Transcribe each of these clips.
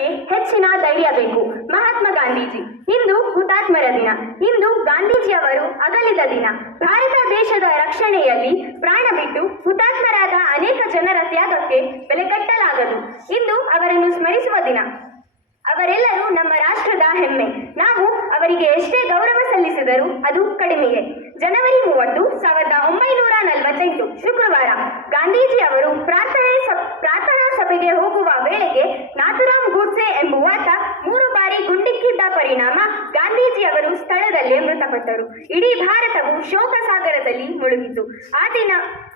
ಹೋರಾಟಕ್ಕೆ ಹೆಚ್ಚಿನ ಧೈರ್ಯ ಬೇಕು. ಮಹಾತ್ಮ ಗಾಂಧೀಜಿ. ಇಂದು ಹುತಾತ್ಮರ ದಿನ. ಇಂದು ಗಾಂಧೀಜಿಯವರು ಅಗಲಿದ ದಿನ. ಭಾರತ ದೇಶದ ರಕ್ಷಣೆಯಲ್ಲಿ ಪ್ರಾಣ ಬಿಟ್ಟು ಹುತಾತ್ಮರಾದ ಅನೇಕ ಜನರ ತ್ಯಾಗಕ್ಕೆ ಬೆಲೆ ಕಟ್ಟಲಾಗದು. ಇಂದು ಅವರನ್ನು ಸ್ಮರಿಸುವ ದಿನ. ಅವರೆಲ್ಲರೂ ನಮ್ಮ ರಾಷ್ಟ್ರದ ಹೆಮ್ಮೆ. ನಾವು ಅವರಿಗೆ ಎಷ್ಟೇ ಗೌರವ ಸಲ್ಲಿಸಿದರೂ ಅದು ಕಡಿಮೆಯೇ. ಜನವರಿ 30, 1948 ಶುಕ್ರವಾರ ಗಾಂಧೀಜಿ ಅವರು ಪ್ರಾರ್ಥನಾ ಸಭೆಗೆ ಹೋಗುವ ವೇಳೆಗೆ ನಾಥುರಾಮ್ ಗೋಡ್ಸೆ ಎಂಬುವಾತ 3 ಬಾರಿ ಗುಂಡಿಕ್ಕಿದ್ದ ಪರಿಣಾಮ ಗಾಂಧೀಜಿಯವರು ಸ್ಥಳದಲ್ಲೇ ಮೃತಪಟ್ಟರು. ಇಡೀ ಭಾರತವು ಶೋಕ ಸಾಗರದಲ್ಲಿ ಮುಳುಗಿತು.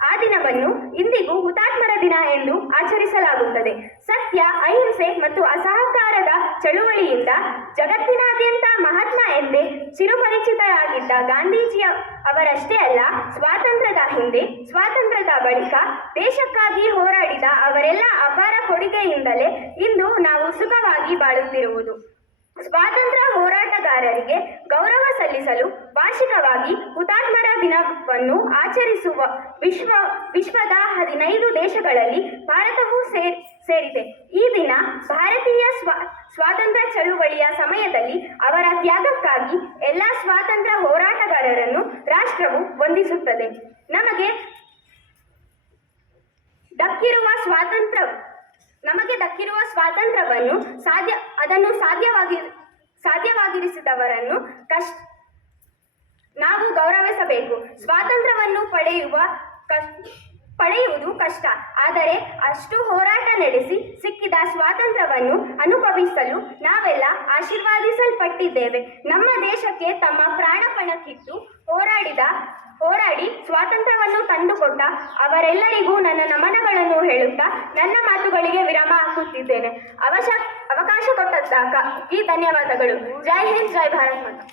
ಆ ದಿನವನ್ನು ಇಂದಿಗೂ ಹುತಾತ್ಮರ ದಿನ ಎಂದು ಆಚರಿಸಲಾಗುತ್ತದೆ. ಸತ್ಯ, ಅಹಿಂಸೆ ಮತ್ತು ಅಸಹಕಾರದ ಚಳುವಳಿಯಿಂದ ಜಗತ್ತಿನಾದ್ಯಂತ ಮಹಾತ್ಮ ಎಂದೇ ಚಿರಪರಿಚಿತರಾಗಿದ್ದ ಗಾಂಧೀಜಿ ಅವರಷ್ಟೇ ಅಲ್ಲ, ಸ್ವಾತಂತ್ರ್ಯದ ಹಿಂದೆ, ಸ್ವಾತಂತ್ರ್ಯದ ಬಳಿಕ ದೇಶಕ್ಕಾಗಿ ಹೋರಾಡಿದ ಅವರೆಲ್ಲ ಅಪಾರ ಕೊಡುಗೆಯಿಂದಲೇ ಇಂದು ನಾವು ಸುಖವಾಗಿ ಬಾಳುತ್ತಿರುವುದು. ಸ್ವಾತಂತ್ರ್ಯ ಹೋರಾಟಗಾರರಿಗೆ ಗೌರವ ಸಲ್ಲಿಸಲು ವಾರ್ಷಿಕವಾಗಿ ಹುತಾತ್ಮರ ದಿನವನ್ನು ಆಚರಿಸುವ ವಿಶ್ವದ 15 ದೇಶಗಳಲ್ಲಿ ಭಾರತವೂ ಸೇರಿದೆ. ಈ ದಿನ ಭಾರತೀಯ ಸ್ವಾತಂತ್ರ್ಯ ಚಳುವಳಿಯ ಸಮಯದಲ್ಲಿ ಅವರ ತ್ಯಾಗಕ್ಕಾಗಿ ಎಲ್ಲ ಸ್ವಾತಂತ್ರ್ಯ ಹೋರಾಟಗಾರರನ್ನು ರಾಷ್ಟ್ರವು ವಂದಿಸುತ್ತದೆ. ನಮಗೆ ದಕ್ಕಿರುವ ಸ್ವಾತಂತ್ರ್ಯವನ್ನು ಸಾಧ್ಯವಾಗಿರಿಸಿದವರನ್ನು ನಾವು ಗೌರವಿಸಬೇಕು. ಸ್ವಾತಂತ್ರ್ಯವನ್ನು ಪಡೆಯುವುದು ಕಷ್ಟ, ಆದರೆ ಅಷ್ಟು ಹೋರಾಟ ನಡೆಸಿ ಸಿಕ್ಕಿದ ಸ್ವಾತಂತ್ರ್ಯವನ್ನು ಅನುಭವಿಸಲು ನಾವೆಲ್ಲ ಆಶೀರ್ವಾದಿಸಲ್ಪಟ್ಟಿದ್ದೇವೆ. ನಮ್ಮ ದೇಶಕ್ಕೆ ತಮ್ಮ ಪ್ರಾಣ ಪಣಕ್ಕಿಟ್ಟು ಹೋರಾಡಿ ಸ್ವಾತಂತ್ರ್ಯವನ್ನು ತಂದುಕೊಟ್ಟ ಅವರೆಲ್ಲರಿಗೂ ನನ್ನ ನಮನಗಳನ್ನು ಹೇಳುತ್ತಾ ನನ್ನ ಮಾತುಗಳಿಗೆ ವಿರಾಮ ಹಾಕುತ್ತಿದ್ದೇನೆ. ಅವಕಾಶ ಕೊಟ್ಟದ್ದಕ್ಕಾಗಿ ಧನ್ಯವಾದಗಳು. ಜೈ ಹಿಂದ್, ಜೈ ಭಾರತ್ ಮಾತಾ.